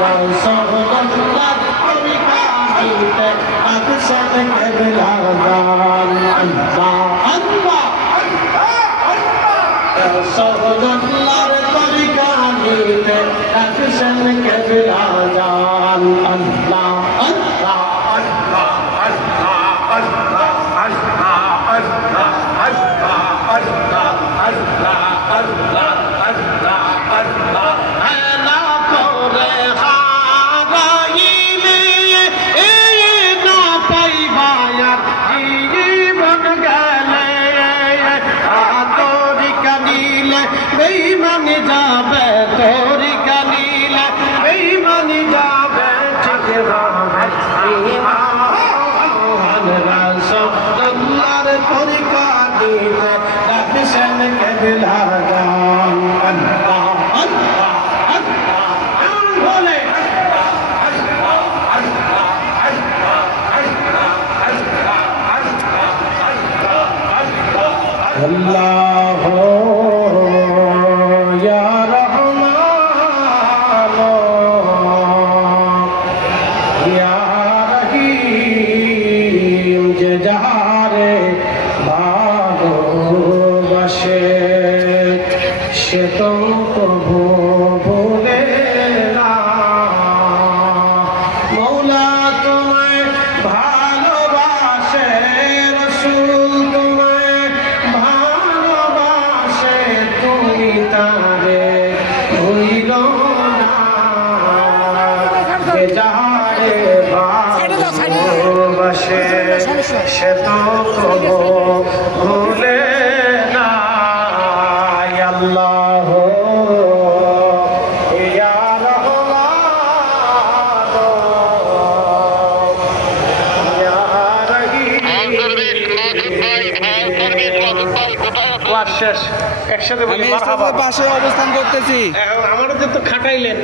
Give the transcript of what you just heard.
রাসূলুল্লাহ তরিকা হইতে আকশন কেবলা জান আল্লাহ আল্লাহ রাসূলুল্লাহর তরিকা হইতে আকশন কেবলা জান আল্লাহ আল্লাহ বেঈমানি যাবে তরিকা নিলে বেঈমানি যাবে ঠিক হবে ঈমান রাসূলুল্লাহর তরিকা নিলে আকশন কেবলা জান আল্লাহ আল্লাহ আল্লাহ বলে আল্লাহ সে তো প্রভু ভুলে না মৌলা তোমায় ভালোবাসে রাসূল তোমায় ভালোবাসে তুমি তারে ভুলিল না যে যারে ভালোবাসে সে তো প্রভু ভুলে না আল্লাহ ইয়া রহমান ইয়া রহিম ক্লাস শেষ একসাথে বলি মারহাবা পাশে অবস্থান করতেছি আমারও তো খাটাইলেন